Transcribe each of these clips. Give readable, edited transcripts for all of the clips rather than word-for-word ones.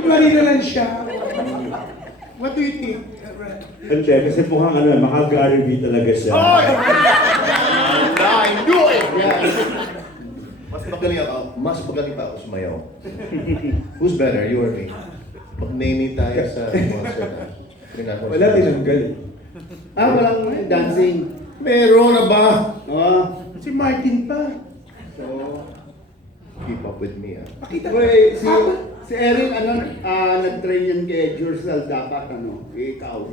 Kunwari na lang siya. What do you think? Hindi, kasi mukhang maka-Gary V talaga siya. I knew it! Yeah. Mas magaling pa ako sumayaw. Who's better, you or me? Mag-name tayo sa monster na. Wala tinanggal. Walang dancing. Meron na ba? Si Martin pa. So, Keep up with me, ah. Pakita wait, si Erin, nag-train yan kay Jursal dapat, ikaw.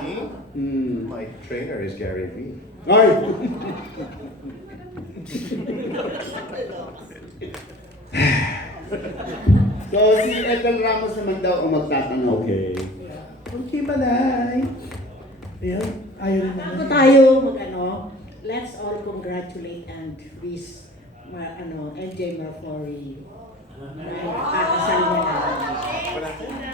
Me? My trainer is Gary V. Ay! So, si Ethel Ramos naman daw ang magtatanong. Okay. Okay, Manay. Ayan, ayaw rin Bago naman. tayo let's all congratulate and wish NJ Marfori. Kakasal niya na.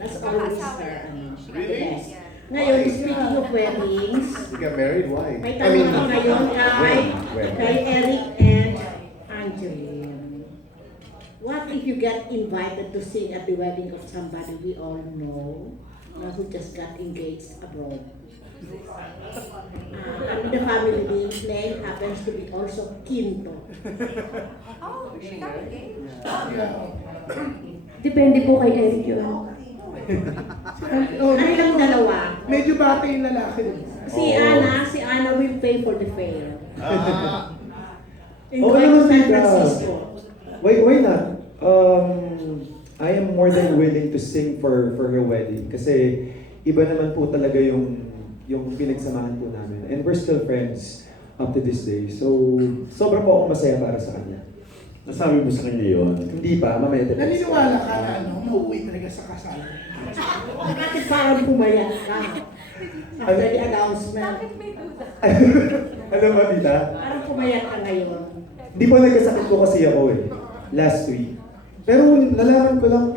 Let's all wish her the best. Ngayon, speaking of weddings, You got married? Why? may tanong ako ngayon kay Eric and Angeline. What if you get invited to sing at the wedding of somebody we all know who just got engaged abroad? And the family name happens to be also Quinto. Oh, she got engaged. Depende po kay Eric yun. Oh, Ano lang dalawa? medyo bata yung lalaki. Si Anna will pay for the fare. Oo Invite naman, San Tita. Francisco. Why not? I am more than willing to sing for her wedding kasi iba naman po talaga yung pinagsamahan po namin. And we're still friends up to this day. So, sobra po akong masaya para sa kanya. Nasabi mo sa kanya yun? Hindi pa, mamaya tayo. Naniniwala ka na mauwi talaga sa kasal. Bakit parang pumayat ka? After the announcement. Bakit may duda? Alam mo, tita? Parang pumayat ka ngayon. Di po nagkasakit po kasi ako last week. Pero nalaman ko lang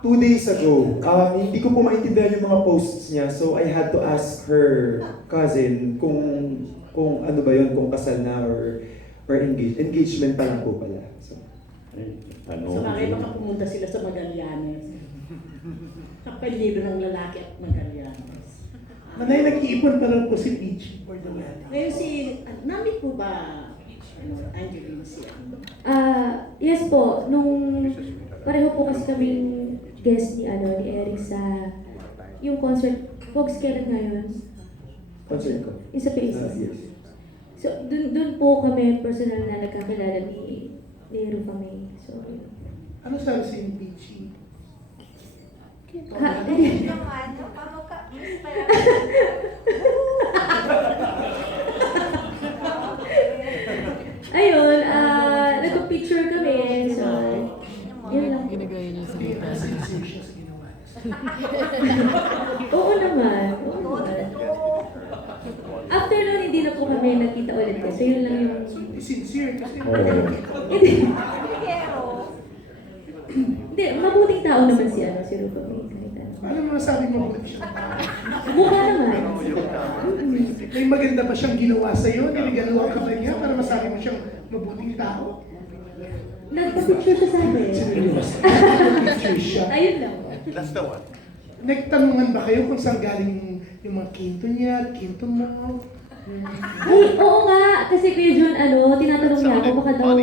2 days ago. Hindi ko po maintindihan yung mga posts niya. So I had to ask her cousin kung ano ba yun, kung kasal na or engagement pa lang po pala. So, So bakit baka pumunta sila sa Magallanes? Kapalido ng lalaki at Magallanes. Manay, nag-iipon pa lang po si Peach for the wedding. Ngayon namit po ba, Angeline siya? Yes po, pareho po kasi kaming guest ni Eric sa yung concert. Folks, kailan ngayon? concern ko. Yung sa Faces. Yes. So, dun po kami personal na nagkakilala ni Rufa May. So, Ano sabi si Peachy? Hindi naman, parang miss pa yan. ayun, nagpa-picture kami. So, yun lang. Ginagaya niya sa Hindi mga na serious ginawa. Oo naman. Oo naman. After nun, hindi na po kami nakita ulit kasi yun lang yung... So, sincere kasi Hindi. Pero, Hindi, mabuting tao naman si Rufa May. Kahit ano. Paano mo nasabi mabuti siya? Mukha naman. May maganda pa siyang ginawa sa'yo, niligaluhan ka ba niya para masabi mo siyang mabuting tao? Nagpa-picture siya sa akin. Serious. Picture siya. Ayun lang. That's the one. Nagtanungan ba kayo kung saan galing yung mga kinto niya, kinto mo? Ay, oo nga. Kasi Kuya John, tinatanong niya ako, baka daw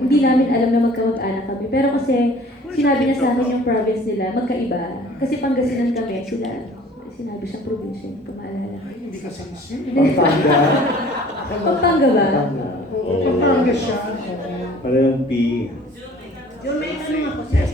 hindi namin alam na magkamag-anak kami. Pero kasi sinabi niya sa akin yung province nila, magkaiba. Kasi Pangasinan kami, sila. Sinabi siyang probinsya, hindi ko maalala. Ay, hindi ka sincere. Pampanga. Pampanga ba? Pampanga. Oo, Pampanga siya. Parehong P. Yung may tanong ako, sir.